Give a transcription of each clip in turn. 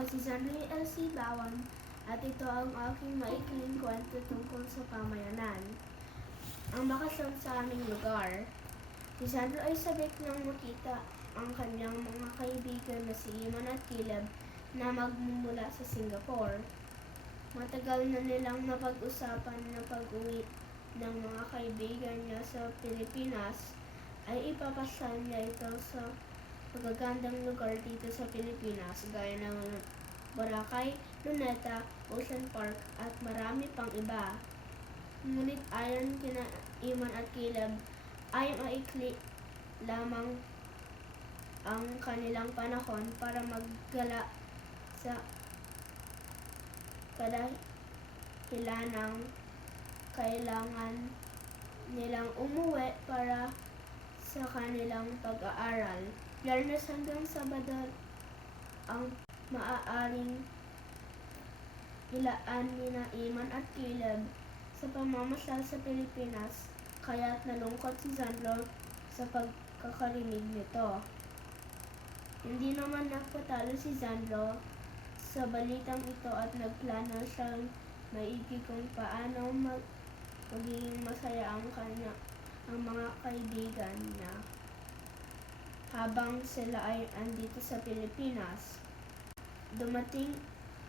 Ako si Sandri L.C. Bawan at ito ang aking maikling kwento tungkol sa pamayanan. Ang makasal sa aming lugar. Si Sandro ay sabik nang makita ang kanyang mga kaibigan na si Iman at Caleb na magmumula sa Singapore. Matagal na nilang napag-usapan na pag-uwi ng mga kaibigan niya sa Pilipinas ay ipapasal niya ito sa magagandang lugar dito sa Pilipinas gaya ng Boracay, Luneta, Ocean Park at marami pang iba. Ngunit ayon kina Iman at Caleb ay maikli lamang ang kanilang panahon para maggala sa kadahilanang kailangan nilang umuwi para sa kanilang pag-aaral. Biyernes hanggang Sabado ang maaaring ilaan nina Iman at Caleb sa pamamasyal sa Pilipinas, kaya't nalungkot si Sandro sa pagkakarinig nito. Hindi naman nagpatalo si Sandro sa balitang ito at nagplano siyang maigi kung paano magiging masaya ang mga kaibigan niya habang sila ay andito sa Pilipinas. Dumating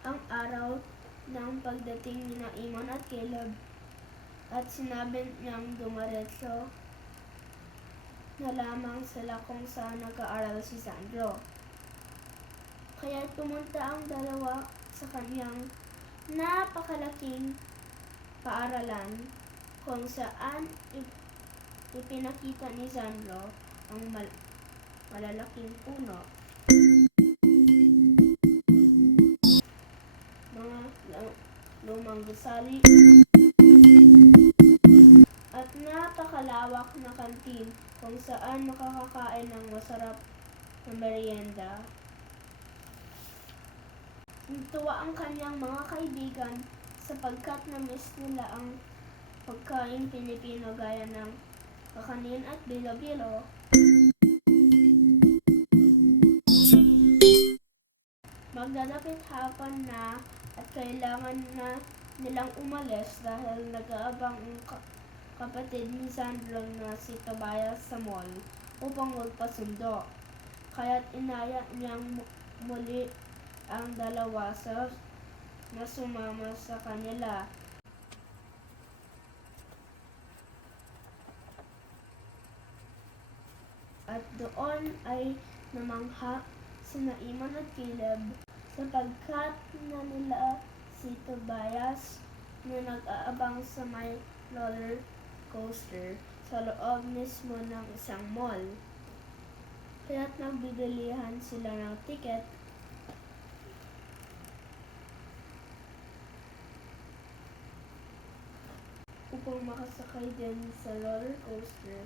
ang araw ng pagdating ni Iman at Caleb at sinabi niyang dumiretso na lamang sila kung saan nag-aaral si Sandro. Kaya pumunta ang dalawa sa kanyang napakalaking paaralan kung saan ipinakita ni Sandro ang malalaking puno, mga lumang gusali, at napakalawak na kantin kung saan makakakain ng masarap na merienda. Natuwa ang kanyang mga kaibigan sapagkat na-miss nila ang pagkain Pilipino gaya ng kakanin at bilo-bilo. Magdadapit hapon na at kailangan na nilang umalis dahil nag-aabang ang kapatid ni Sandro na si Tobias sa mall upang magpasundo. Kaya't inaya niyang muli ang dalawa na sumama sa kanila. At doon ay namangha sina Iman at Caleb sapagkat na nila si Tobias na nag-aabang sa may roller coaster sa loob mismo ng isang mall. Kaya't nagbibilihan sila ng tiket upang makasakay din sa roller coaster.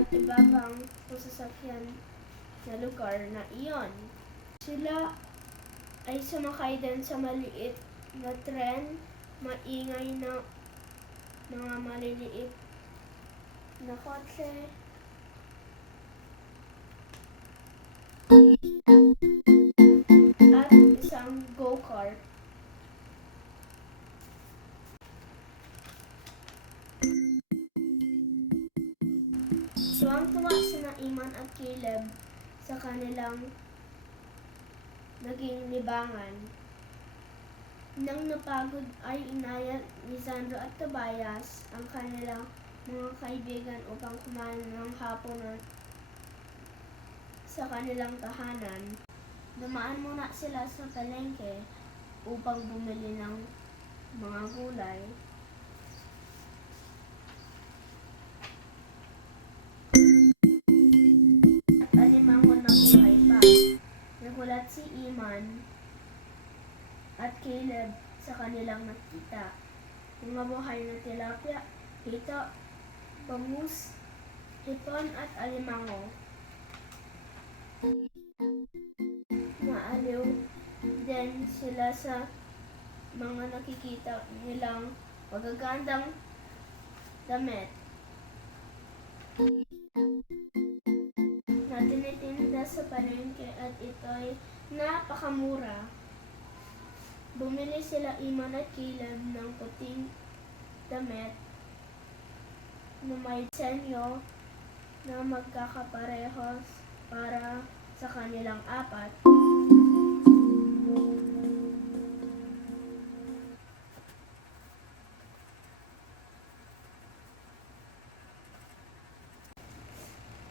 At iba pang sasakyan na lugar na iyon. Sila ay sumakay din sa maliit na tren, maingay na mga maliliit na kotse, at isang go-kart. Tuwang-tuwa sina Iman at Caleb sa kanilang naging libangan. Nang napagod ay inaya ni Sandro at Tobias ang kanilang mga kaibigan upang kumain ng hapunan sa kanilang tahanan. Dumaan muna sila sa palengke upang bumili ng mga gulay. At alimango na buhay pa. Nagulat si Iman at Caleb sa kanilang nakita. Mga buhay na tilapia, hito, bangus, hipon at alimango. Maaliw din sila sa mga nakikita nilang magagandang damit na tinitinda sa palengke at ito'y napakamura. Bumili sila Iman at Caleb ng puting damit na may disenyo na magkakaparehos para sa kanilang apat.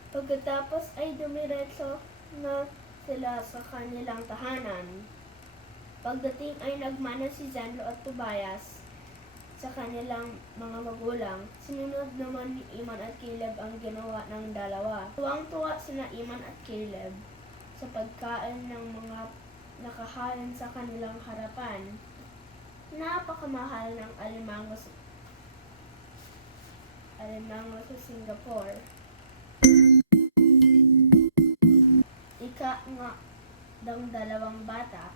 Pagkatapos ay dumiretso na sila sa kanilang tahanan. Pagdating ay nagmana si Sandro at Tobias sa kanilang mga magulang. Sinunod naman ni Iman at Caleb ang ginawa ng dalawa. Tuwang-tuwa sina Iman at Caleb sa pagkain ng mga nakahain sa kanilang harapan. Napakamahal ng alimango sa Singapore. Ika nga ng dalawang bata,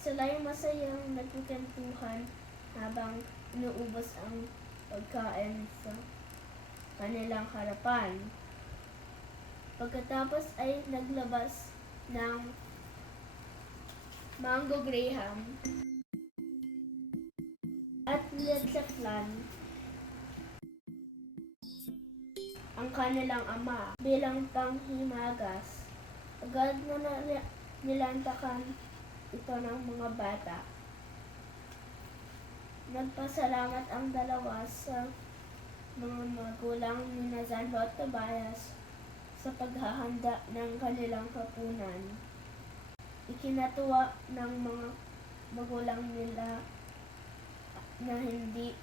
sila'y masayang nagkukentuhan habang inuubos ang pagkain sa kanilang harapan. Pagkatapos ay naglabas ng mango graham at leche flan ang kanilang ama bilang panghimagas. Agad na nilantakan ito ng mga bata. Nagpasalamat ang dalawa sa mga magulang ni Sandro at Tobias sa paghahanda ng kanilang hapunan. Ikinatuwa ng mga magulang nila na hindi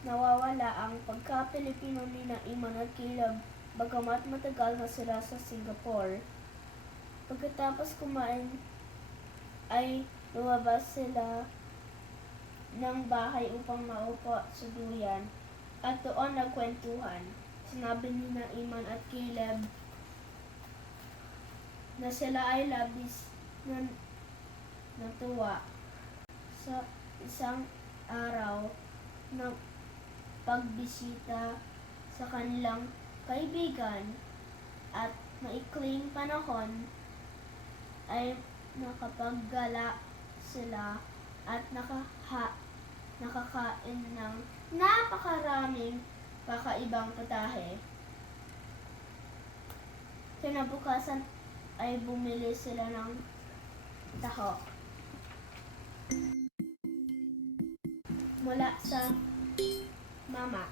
nawawala ang pagka-Pilipino ni Iman at Caleb bagamat matagal na sila sa Singapore. Pagkatapos kumain ay lumabas sila ng bahay upang maupo sa duyan at doon nagkwentuhan. Sinabi ni Iman at Caleb na sila ay labis na natuwa sa isang araw ng pagbisita sa kanilang kaibigan at maikling panahon ay nakapaggala sila at nakakain ng napakaraming kakaibang putahe. Kinabukasan ay bumili sila ng taho mula sa mama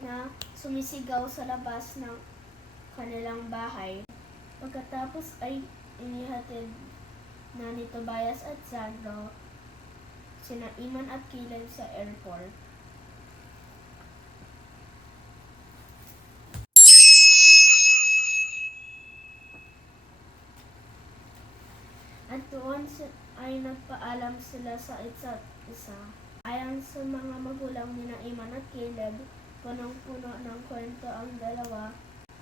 na sumisigaw sa labas ng kanilang bahay. Pagkatapos ay inihatid na ni Tobias at Sandro sina Iman at Caleb sa airport. At doon ay nagpaalam sila sa isa't isa. Ayon sa mga magulang ni Iman at Caleb, punong-puno ng kwento ang dalawa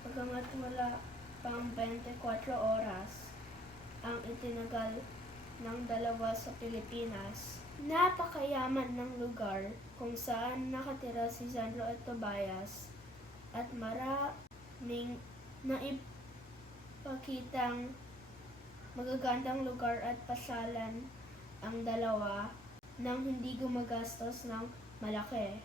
pagkamat wala pang 24 oras ang itinagal ng dalawa sa Pilipinas. Napakayaman ng lugar kung saan nakatira si Sandro at Tobias at maraming naipakitang magagandang lugar at pasyalan ang dalawa nang hindi gumagastos ng malaki.